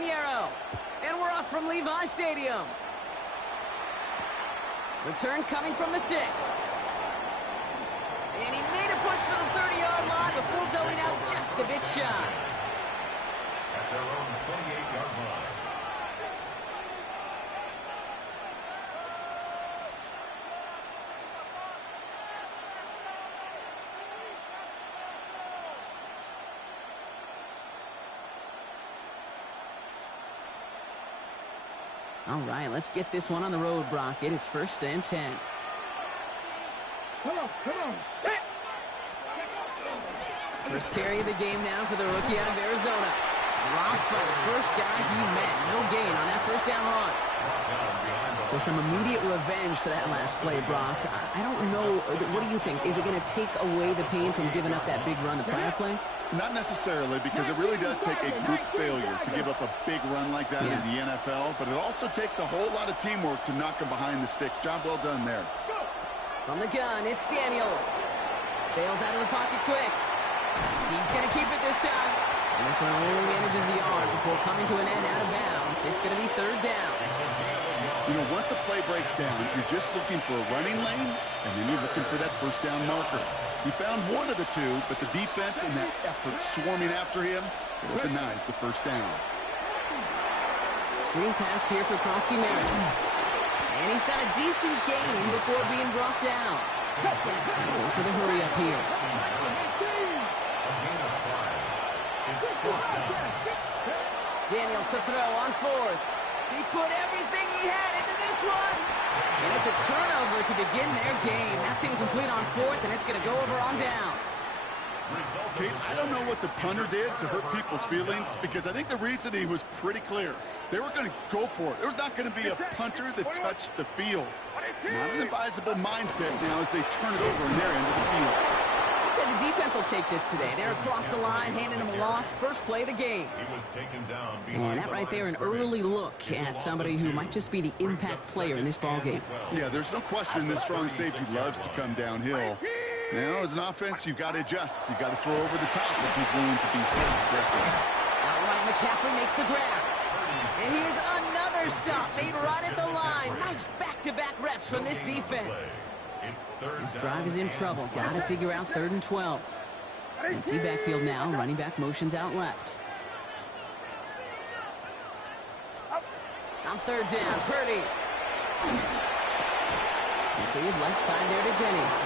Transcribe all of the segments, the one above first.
Pinheiro. And we're off from Levi Stadium. Return coming from the 6. And he made a push for the 30-yard line before going out just a bit shy. At their own 28-yard line. All right, let's get this one on the road, Brock. It is 1st and 10. Come on. First carry of the game now for the rookie out of Arizona. Dropped by the first guy he met. No gain on that first down run. So some immediate revenge for that last play, Brock. I don't know. What do you think? Is it going to take away the pain from giving up that big run the prior play? Not necessarily, because it really does take a group failure to give up a big run like that in the NFL, but it also takes a whole lot of teamwork to knock him behind the sticks. Job well done there. From the gun, it's Daniels. Bails out of the pocket quick. He's going to keep it this time. And this one only manages the yard before coming to an end out of bounds. It's going to be 3rd down. You know, once a play breaks down, you're just looking for a running lane, and then you're looking for that first down marker. He found one of the two, but the defense and that effort swarming after him, it denies the first down. Screen pass here for Krosky Merritt. And he's got a decent gain before being brought down. So the hurry up here. Daniels to throw on 4th. He put everything he had into this one. And it's a turnover to begin their game. That's incomplete on 4th, and it's going to go over on downs. Kate, I don't know what the punter did to hurt people's feelings, because I think the reasoning was pretty clear. They were going to go for it. There's not going to be a punter that touched the field. Not an advisable mindset now as they turn it over in their end of the field. I'd say the defense will take this today. They're across the line, handing them a loss. First play of the game. He was taken down. And that right there, an early look at somebody who might just be the impact player in this ballgame. Yeah, there's no question this strong safety loves to come downhill. Now, as an offense, you've got to adjust. You've got to throw over the top if he's willing to be aggressive. Outright McCaffrey makes the grab. And here's another stop made right at the line. Nice back-to-back reps from this defense. This drive is in trouble. Got to figure out 3rd and 12. Empty backfield now. Running back motions out left. On 3rd down, Purdy. Completed left side there to Jennings.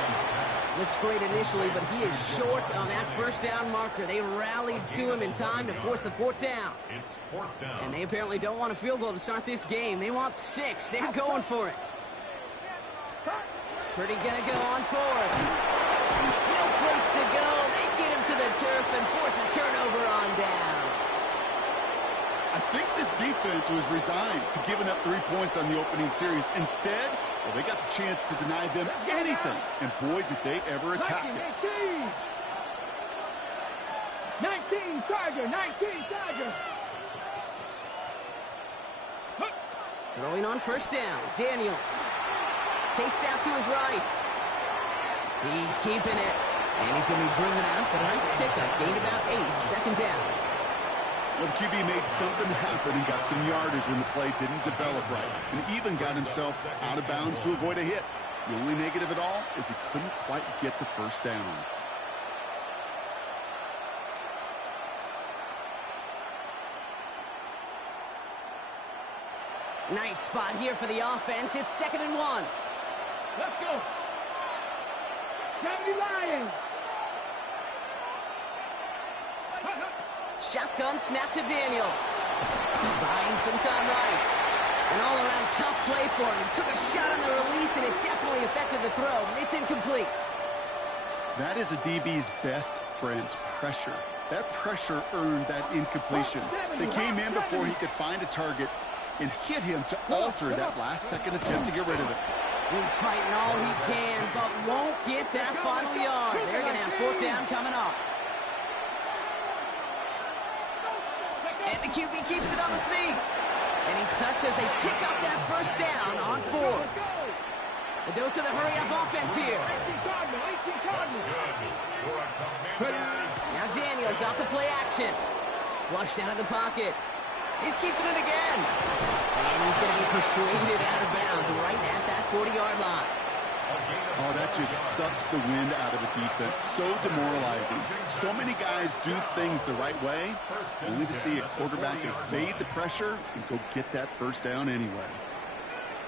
Looks great initially, but he is short on that first down marker. They rallied to him in time to force the 4th down. It's 4th down. And they apparently don't want a field goal to start this game. They want 6. They're going for it. Purdy gonna go on 4th. No place to go. They get him to the turf and force a turnover on downs. I think this defense was resigned to giving up 3 points on the opening series. Instead, well, they got the chance to deny them anything. And boy, did they ever attack it. 19 Charger. Throwing on 1st down, Daniels. Chased out to his right. He's keeping it. And he's going to be driven out, but a nice pickup. Gained about 8, 2nd down. Well, the QB made something happen and got some yardage when the play didn't develop right. And even got himself out of bounds to avoid a hit. The only negative at all is he couldn't quite get the first down. Nice spot here for the offense. It's 2nd and 1. Let's go. 70 Lions. Shotgun snap to Daniels. Buying some time right. An all-around tough play for him. He took a shot on the release, and it definitely affected the throw. It's incomplete. That is a DB's best friend, pressure. That pressure earned that incompletion. They came in before he could find a target and hit him to alter that last-second attempt to get rid of it. He's fighting all he can, but won't get that final yard. They're going to have 4th down coming up. And the QB keeps it on the sneak. And he's touched as they pick up that first down on 4th. The dose of the hurry-up offense here. Now Daniels off the play action. Flushed out of the pocket. He's keeping it again. And he's going to be persuaded out of bounds right at that 40-yard line. Oh, that just sucks the wind out of a defense. So demoralizing. So many guys do things the right way, only to see a quarterback evade the pressure and go get that first down anyway.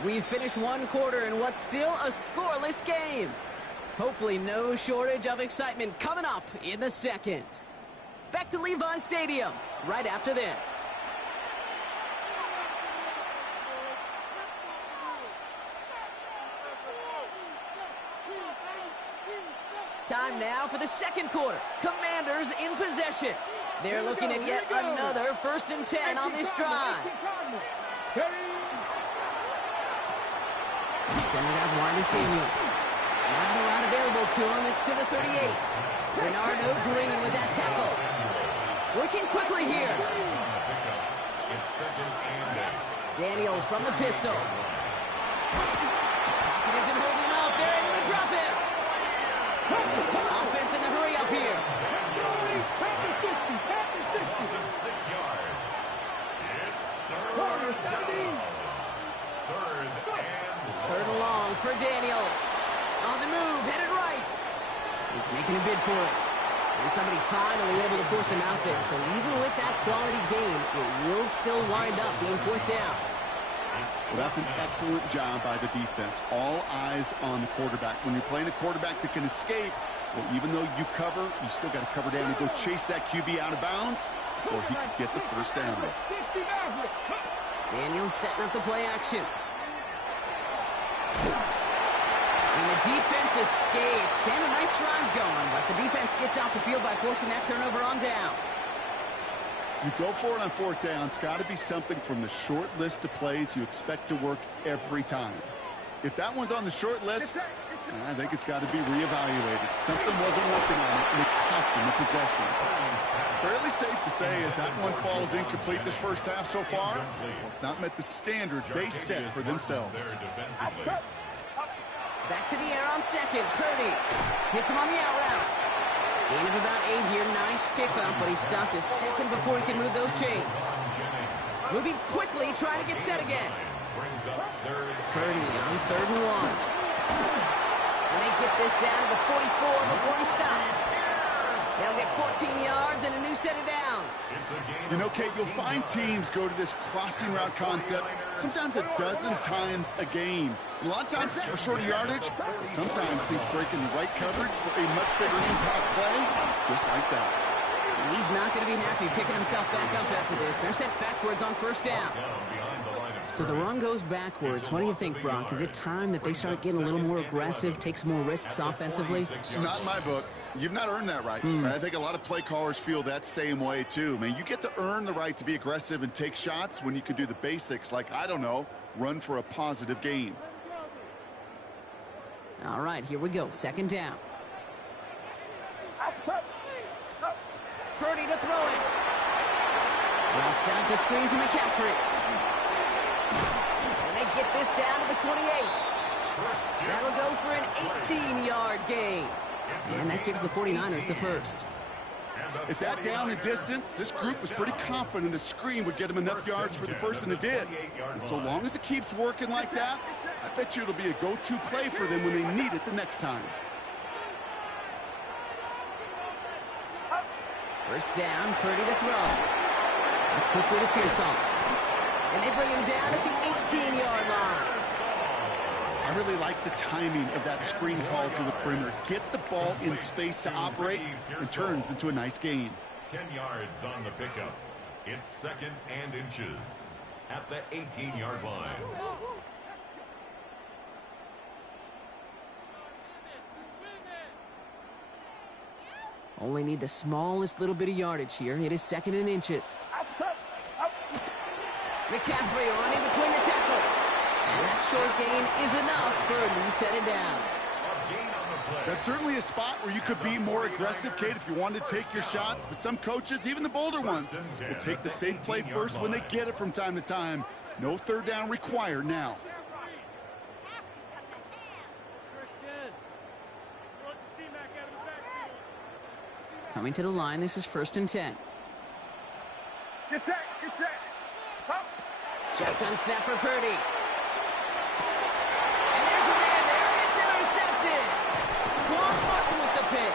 We've finished one quarter in what's still a scoreless game. Hopefully no shortage of excitement coming up in the second. Back to Levi Stadium right after this. Time now for the second quarter. Commanders in possession. They're looking at yet another 1st and 10 on this drive. Send it out wide to Samuel. Not a lot available to him. It's to the 38. Bernardo Green with that tackle. Working quickly here. Daniels from the pistol. Pocket isn't holding up. They're able to drop it. Offense in the hurry up here. Loss of 6 yards. It's third down. Third and long for Daniels. On the move, headed right. He's making a bid for it. And somebody finally able to force him out there. So even with that quality gain, it will still wind up being 4th down. Well, that's an excellent job by the defense. All eyes on the quarterback. When you're playing a quarterback that can escape, well, even though you cover, you still got to cover down and go chase that QB out of bounds before he can get the first down. Daniels setting up the play action. And the defense escapes. And a nice run going, but the defense gets off the field by forcing that turnover on downs. You go for it on 4th down. It's got to be something from the short list of plays you expect to work every time. If that one's on the short list, I think it's got to be reevaluated. Something wasn't working on it, and it cost them the possession. Fairly safe to say as that one falls incomplete this first half so far, well, it's not met the standard they set for themselves. Back to the air on second. Purdy hits him on the out route. Gain of about 8 here. Nice pickup, but he stopped a second before he could move those chains. Moving quickly, trying to get set again. Purdy on 3rd and 1. And they get this down to the 44 before he stopped. They'll get 14 yards and a new set of downs. You know, Kate, you'll find teams go to this crossing route concept sometimes a dozen times a game. And a lot of times it's for shorter yardage, but sometimes teams breaking the right coverage for a much bigger impact play, just like that. And he's not going to be happy picking himself back up after this. They're sent backwards on 1st down. So the run goes backwards. What do you think, Brock? Is it time that they start getting a little more aggressive, take some more risks offensively? Not in my book. You've not earned that right. I think a lot of play callers feel that same way, too. I mean, you get to earn the right to be aggressive and take shots when you can do the basics like, I don't know, run for a positive gain. All right, here we go. 2nd down. Purdy to throw it. Well, set up the screen to McCaffrey. And they get this down to the 28. That'll go for an 18-yard gain. And that gives the 49ers the first. At that down and distance, this group was pretty confident the screen would get them enough yards for the first, and it did. And so long as it keeps working like that, I bet you it'll be a go-to play for them when they need it the next time. 1st down, Purdy to throw. And quickly to Pearson. And they bring him down at the 18-yard line. I really like the timing of that screen call to the perimeter. Get the ball in space to operate, and turns into a nice gain. 10 yards on the pickup. It's 2nd and inches at the 18-yard line. Only need the smallest little bit of yardage here. It is 2nd and inches. McCaffrey running between the tackles. And that short gain is enough for a new set of downs. That's certainly a spot where you could be more aggressive, Kate, if you wanted to take your shots. But some coaches, even the bolder ones, will take the safe play first when they get it from time to time. No 3rd down required now. Coming to the line, this is 1st and 10. Get set, get set. Shotgun snap for Purdy. And there's a man there. It's intercepted. Quan Martin with the pick.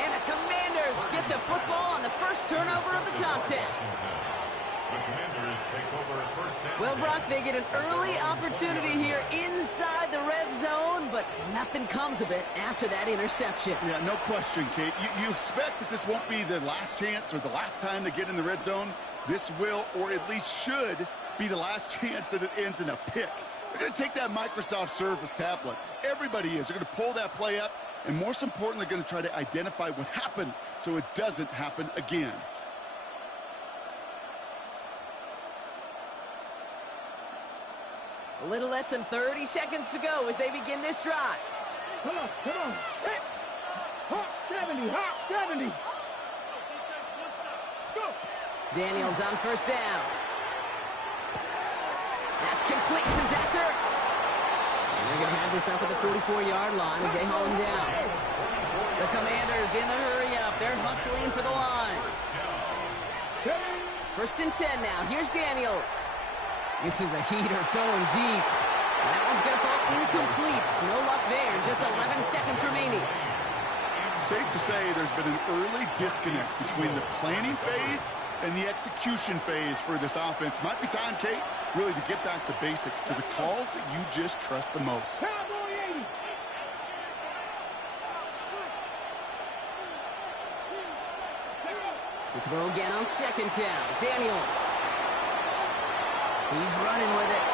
And the Commanders get the football on the first turnover of the contest. The Commanders take over first down. Well, Brock, they get an early opportunity here inside the red zone, but nothing comes of it after that interception. Yeah, no question, Kate. You expect that this won't be the last chance or the last time they get in the red zone. This will, or at least should, be the last chance that it ends in a pick. They're going to take that Microsoft Surface tablet. Everybody is. They're going to pull that play up, and most importantly, they're going to try to identify what happened so it doesn't happen again. A little less than 30 seconds to go as they begin this drive. Come on. Hit. Hop 70. Hop 70. Let's go. Daniels on first down. That's complete to Zach Ertz. And they're going to have this up at the 44-yard line as they haul him down. The Commanders in the hurry up. They're hustling for the line. First and 10 now. Here's Daniels. This is a heater going deep. And that one's going to fall incomplete. No luck there. Just 11 seconds remaining. Safe to say there's been an early disconnect between the planning phase and the execution phase for this offense. Might be time, Kate, really to get back to basics, to the calls that you just trust the most. Cowboy 80. To throw again on second down. Daniels. He's running with it.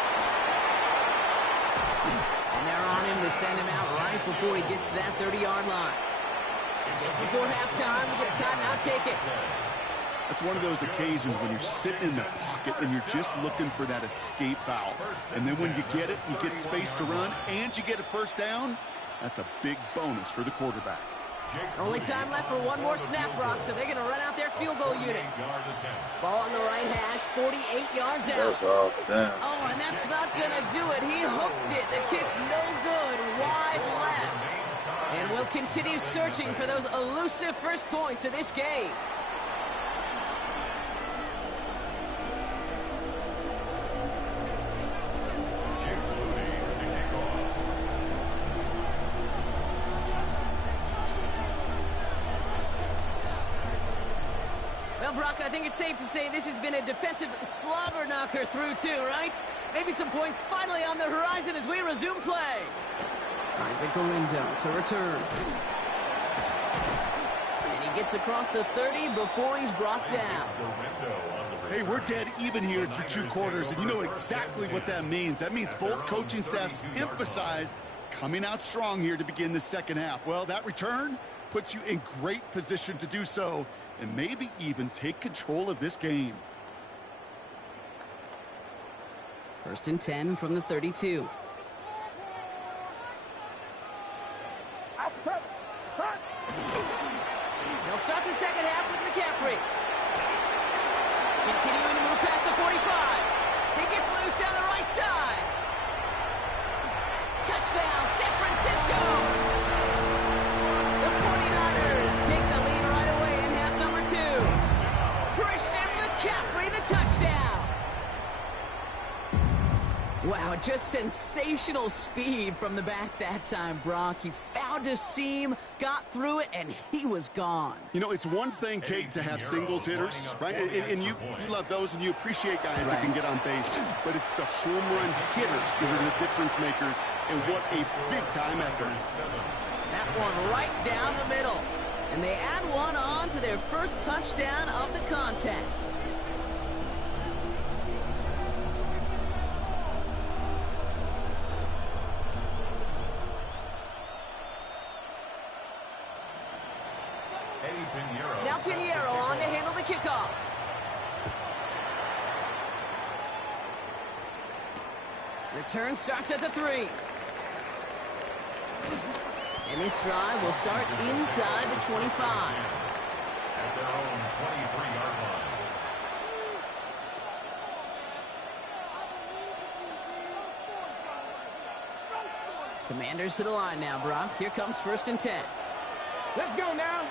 And they're on him to send him out right before he gets to that 30-yard line. Just before halftime, we get a timeout. Take it. That's one of those occasions when you're sitting in the pocket and you're just looking for that escape valve. And then when you get it, you get space to run, and you get a first down. That's a big bonus for the quarterback. Only time left for one more snap, Brock, so they're going to run out their field goal units. Ball on the right hash, 48 yards out. Oh, and that's not going to do it. He hooked it. The kick no good, wide left. And we'll continue searching for those elusive first points of this game. Well, Brock, I think it's safe to say this has been a defensive slobber knocker through two, right? Maybe some points finally on the horizon as we resume play. Isaac Gorindo to return. And he gets across the 30 before he's brought down. Hey, we're dead even here through two quarters, and you know exactly what that means. That means both coaching staffs emphasized coming out strong here to begin the second half. Well, that return puts you in great position to do so, and maybe even take control of this game. First and 10 from the 32. They'll start the second half with McCaffrey. Continuing to move past the 45. He gets loose down the right side. Touchdown, San Francisco. The 49ers take the lead right away in half number 2. Christian McCaffrey, the touchdown. Wow, just sensational speed from the back that time, Brock. He found a seam, got through it, and he was gone. You know, it's one thing, Kate, to have singles hitters, right? And you love those, and you appreciate guys that can get on base. But it's the home run hitters that are the difference makers, and what a big-time effort. That one right down the middle. And they add one on to their first touchdown of the contest. Now Pinheiro on to handle the kickoff. Return starts at the 3. And this drive will start inside the 25. At their own 23-yard line. Commanders to the line now, Brock. Here comes first and 10. Let's go now.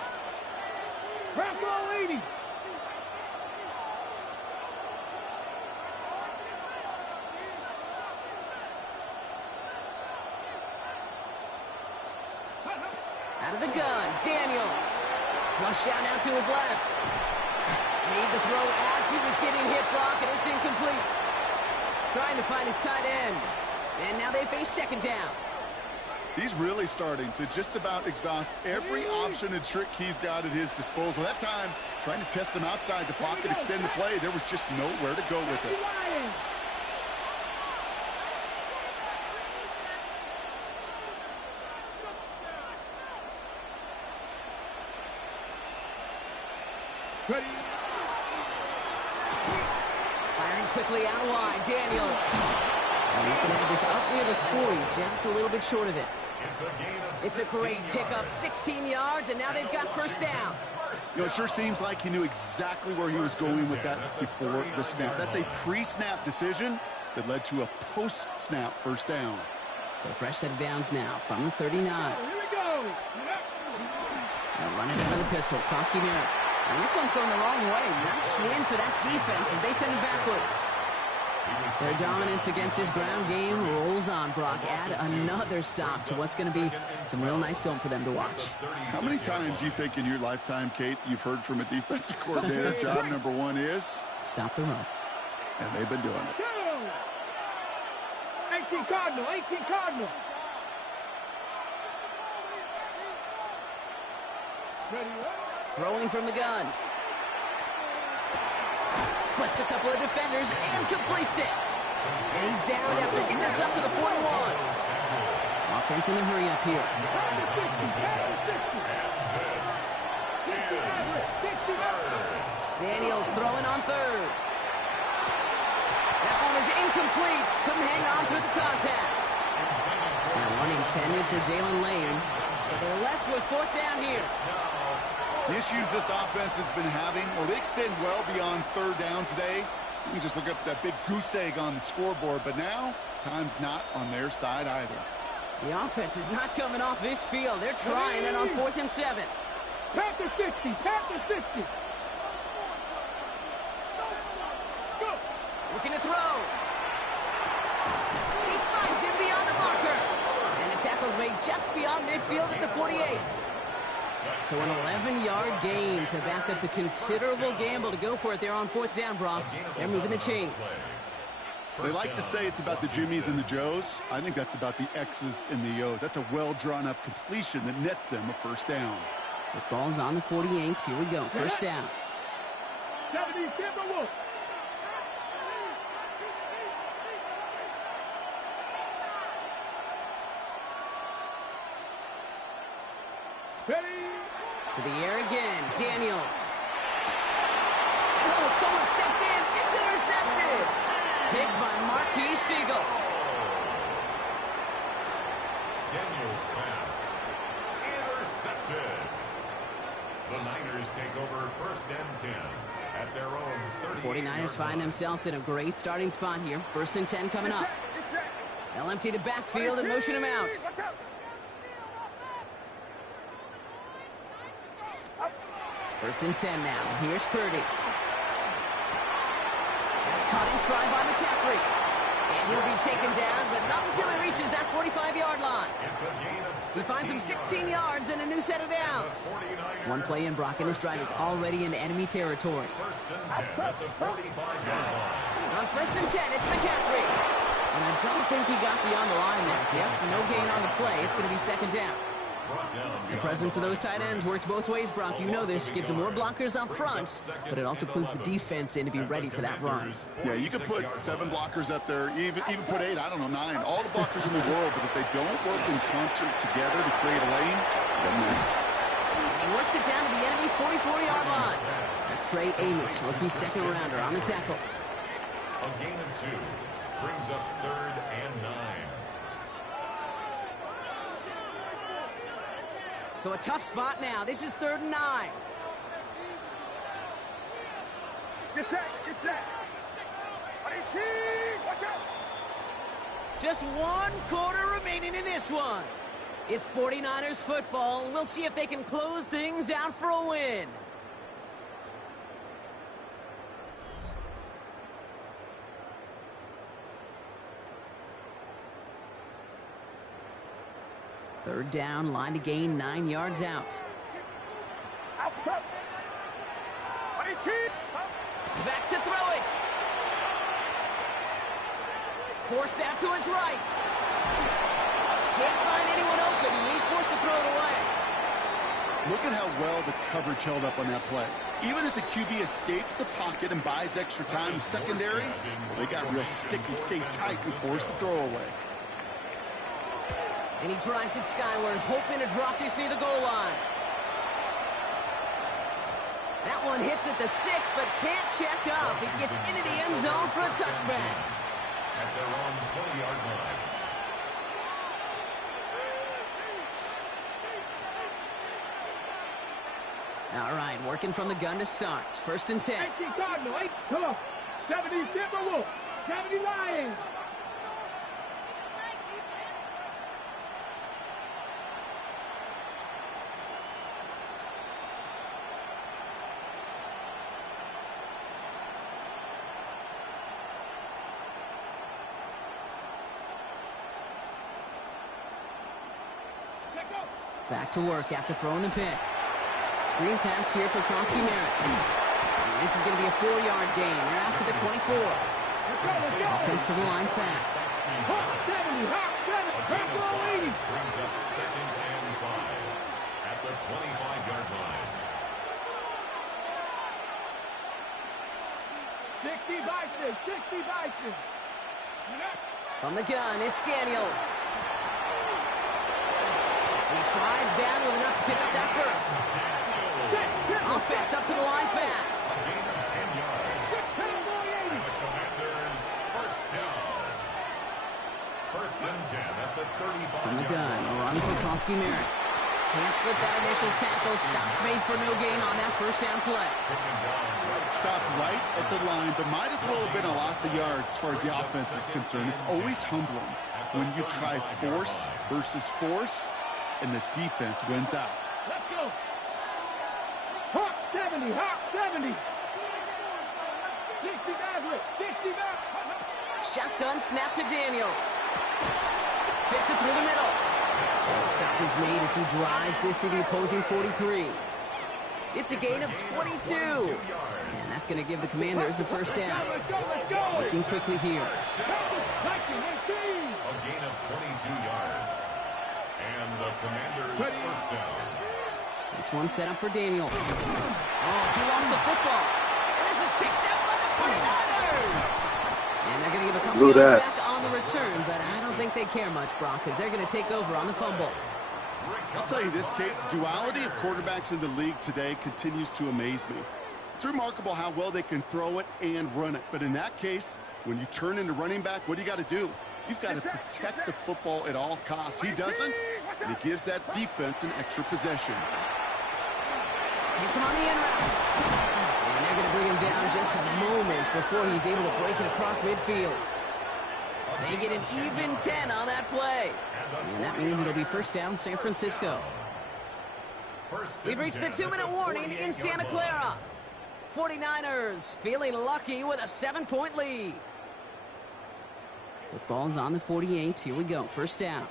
Bronco 80. Out of the gun, Daniels. Flush out now to his left. Made the throw as he was getting hit, Brock, and it's incomplete. Trying to find his tight end. And now they face second down. He's really starting to just about exhaust every option and trick he's got at his disposal. That time, trying to test him outside the pocket, extend the play, there was just nowhere to go with it. Ready. Firing quickly out wide, Daniels. And he's going to have this up near the 40, just a little bit short of it. It's a great pickup, 16 yards, and now they've got first down. You know, it sure seems like he knew exactly where he was going with that before the snap. That's a pre-snap decision that led to a post-snap first down. So fresh set of downs now from the 39. Here we go. Now running out of the pistol, Krosky Merritt. And this one's going the wrong way. Nice win for that defense as they send him backwards. Their dominance against his ground game rolls on, Brock. Add another stop to what's going to be some real nice film for them to watch. How many times do you think in your lifetime, Kate, you've heard from a defensive coordinator, job number one is? Stop the run. And they've been doing it. 18 Cardinal, 18 Cardinal. Ready, Throwing from the gun. Splits a couple of defenders and completes it. And he's down after getting this up to the 41. Offense in the hurry up here. Daniels throwing on third. That one is incomplete. Couldn't hang on through the contact. Now one intended for Jalen Lane. So they're left with fourth down here. The issues this offense has been having, well, they extend well beyond third down today. You can just look up that big goose egg on the scoreboard, but now time's not on their side either. The offense is not coming off this field. They're trying it on 4th and 7. Panther 60, Panther 60. Let's go. Looking to throw. He finds him beyond the marker. And the tackle's made just beyond midfield at the 48. So an 11-yard gain to back up the considerable gamble to go for it there on 4th down, Brock. They're moving the chains. They like to say it's about the Jimmies and the Joes. I think that's about the X's and the O's. That's a well-drawn-up completion that nets them a first down. The ball's on the 48. Here we go. First down. 70, Timberwolves. Ready. To the air again. Daniels. Oh, someone stepped in. It's intercepted. Picked by Marquis Siegel. Daniels pass. Intercepted. The Niners take over 1st and 10 at their own 30. 49ers find themselves in a great starting spot here. 1st and 10 coming up. They'll empty the backfield and motion him out. 1st and 10 now. Here's Purdy. That's caught in stride by McCaffrey. And he'll be taken down, but not until he reaches that 45-yard line. He finds him 16 yards and a new set of downs. One play in, Brock, and this drive is already in enemy territory. On 1st and 10, it's McCaffrey. And I don't think he got beyond the line there. Yep, no gain on the play. It's going to be 2nd down. The presence of those tight ends works both ways, Brock. You know this. Gives them more blockers up front, but it also clues the defense in to be ready for that run. Yeah, you could put 7 blockers up there, even put 8, I don't know, 9. All the blockers in the world, but if they don't work in concert together to create a lane, doesn't matter. He works it down to the enemy 44-yard line. That's Trey Amos, rookie 2nd rounder on the tackle. A gain of 2 brings up 3rd and 9. So a tough spot now. This is 3rd and 9. Get set, get set. 18, watch out. Just 1 quarter remaining in this one. It's 49ers football. We'll see if they can close things out for a win. Third down, line to gain 9 yards out. Back to throw it. Forced out to his right. Can't find anyone open, and he's forced to throw it away. Look at how well the coverage held up on that play. Even as the QB escapes the pocket and buys extra time in secondary, well, they got real sticky, stayed tight, and forced the throw away. And he drives it skyward, hoping to drop this near the goal line. That one hits at the 6, but can't check up. It gets into the end zone for a touchback. At their own 20-yard line. All right, working from the gun to start. First and 10. 18 Cardinal, 8, come on. 70 Timberwolves, 70 Lions. Back to work after throwing the pick. Screen pass here for Krosky Merritt. And this is going to be a 4-yard gain. They're out to the 24. Offense to the line fast. Brings up 2nd and 5 at the 25-yard line. 60 Bison, 60 Bison. From the gun, it's Daniels. He slides down with enough to pick up that first. Offense up to the line fast. A gain of 10 yards. And the Commanders first down. First and 10 at the 35. From the gun, a run for Krosky Merritt. Can't slip that initial tackle. Stops made for no gain on that first down play. Stopped right at the line, but might as well have been a loss of yards as far as the offense is concerned. It's always humbling when you try force versus force, and the defense wins out. Let's go. Hawk 70, Hawk 70. 60 Maverick, 60 Maverick. Shotgun snap to Daniels. Fits it through the middle. And the stop is made as he drives this to the opposing 43. It's a gain of 22. And that's going to give the Commanders a first down. Let's go. Working quickly here. A gain of 22 yards. And the Commanders first down. This one set up for Daniels. Oh, he lost the football. And this is picked up by the 49ers. And they're going to give a couple yards back on the return, but I don't think they care much, Brock, because they're going to take over on the fumble. I'll tell you this, Kate, the duality of quarterbacks in the league today continues to amaze me. It's remarkable how well they can throw it and run it. But in that case, when you turn into running back, what do you got to do? You've got to protect the football at all costs. He doesn't, and he gives that defense an extra possession. Hits him on the end route. And they're going to bring him down just a moment before he's able to break it across midfield. They get an even 10 on that play. And that means it'll be first down San Francisco. We've reached the 2-minute warning in Santa Clara. 49ers feeling lucky with a 7-point lead. Football's on the 48. Here we go. First down.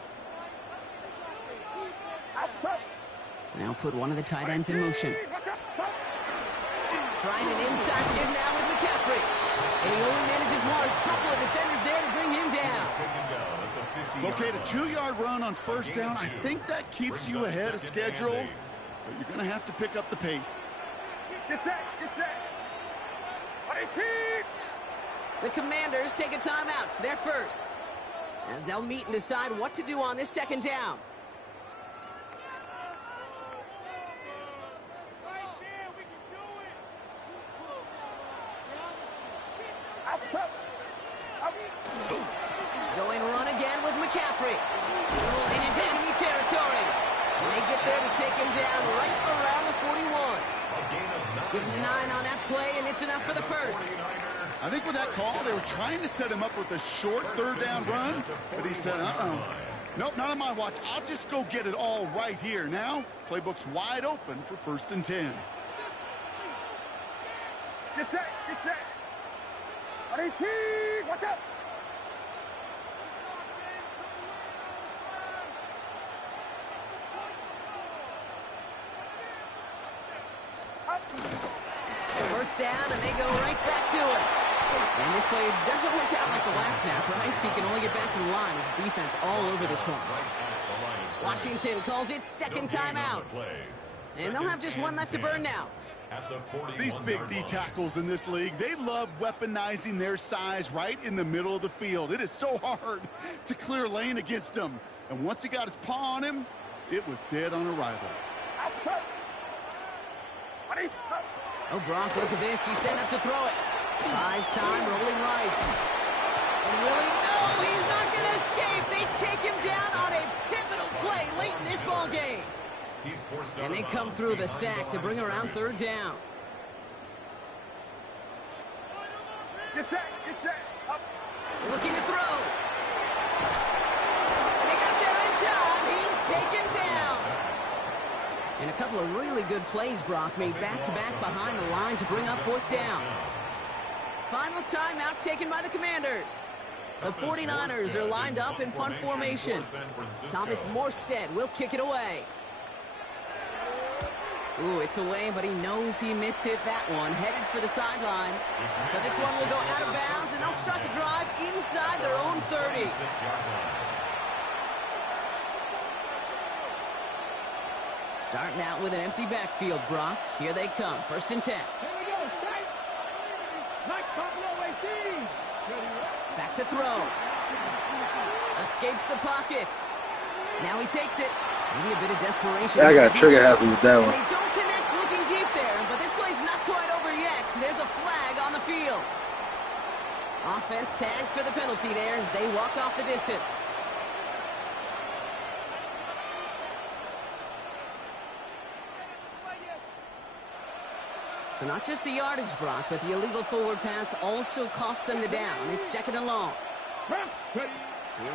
Now put one of the tight ends in motion. Trying an inside give now with McCaffrey. And he only manages one. Couple of defenders there to bring him down. Okay, the 2-yard run on first down, I think that keeps you ahead of schedule, but you're going to have to pick up the pace. Get set, get set. The Commanders take a timeout. They're first, as they'll meet and decide what to do on this second down. Going run again with McCaffrey. Rolling into enemy territory. And they get there to take him down right around the 41. Give him 9 on that play, and it's enough for the first. I think with that call, they were trying to set him up with a short third down run, but he said, nope, not on my watch. I'll just go get it all right here. Now, playbook's wide open for first and 10. Get set, get set. Watch out. first down, and they go right back to it. And this play doesn't work out like the last snap, right? So you can only get back to the line as the defense all over this one. Washington calls it second timeout. And they'll have just one left to burn now. These big D tackles in this league, they love weaponizing their size right in the middle of the field. It is so hard to clear lane against them. And once he got his paw on him, it was dead on arrival. Oh, Brock, look at this. He's set up to throw it. Buys time, rolling right. And Willie, no, he's not going to escape. They take him down on a pivotal play late in this ball game. And they come through the sack to bring around third down. Get set, up. Looking to throw. And they got there in time. He's taken down. And a couple of really good plays, Brock, made back-to-back behind the line to bring up fourth down. Final timeout taken by the Commanders. The 49ers are lined up in punt formation. Thomas Morstead will kick it away. Ooh, it's away, but he knows he mishit that one. Headed for the sideline. So this one will go out of bounds, and they'll start the drive inside their own 30. Starting out with an empty backfield, Brock. Here they come. First and 10. Here we go, straight. Nice Buffalo AC. Back to throw. Escapes the pocket. Now he takes it. Maybe a bit of desperation. Yeah, I got trigger happy with that one. They don't connect looking deep there, but this play's not quite over yet. There's a flag on the field. Offense tagged for the penalty there as they walk off the distance. So not just the yardage, Brock, but the illegal forward pass also cost them the down. It's second and long. Here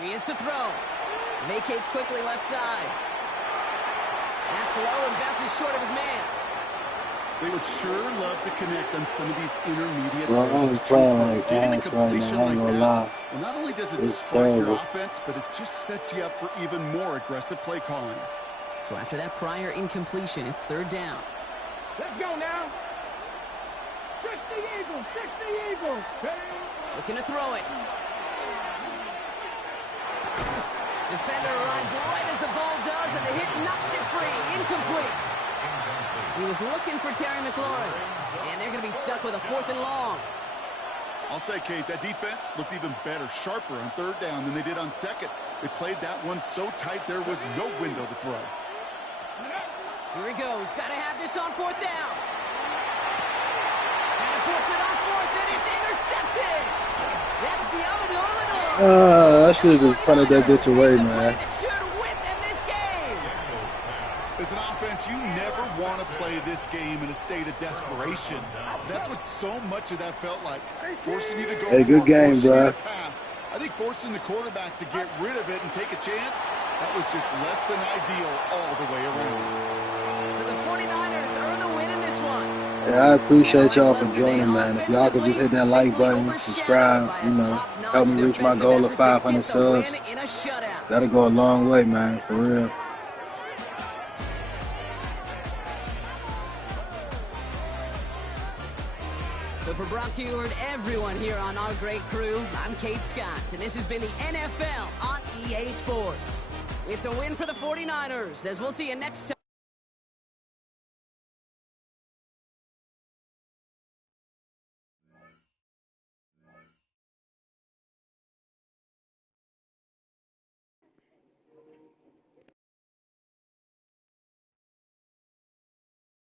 he is to throw. Vacates quickly left side. That's low and bounces short of his man. They would sure love to connect on some of these intermediate Bro, I'm playing like ass right now, I ain't gonna lie. Well, not only does it It's spark your terrible. offense, but it just sets you up for even more aggressive play calling. So after that prior incompletion, it's third down. Let's go now. 60 Eagles. Looking to throw it. Defender arrives right as the ball does, and the hit knocks it free. Incomplete. He was looking for Terry McLaurin, and they're going to be stuck with a fourth and long. I'll say, Kate, that defense looked even better, sharper on third down than they did on second. They played that one so tight there was no window to throw. Here he goes. Got to have this on fourth down. And to force it on fourth, and it's intercepted. That's the I should have just punted that bitch away, man. As an offense, you never want to play this game in a state of desperation. That's what so much of that felt like. Forcing you to go. Hey, good game, bro. I think forcing the quarterback to get rid of it and take a chance, that was just less than ideal all the way around. So the 49ers earn the win in this one. Yeah, I appreciate y'all for joining, man. If y'all could just hit that like button, subscribe, you know, help me reach my goal of 500 subs. That'll go a long way, man, for real. So for Brock Heward, everyone here on our great crew, I'm Kate Scott, and this has been the NFL on EA Sports. It's a win for the 49ers, as we'll see you next time.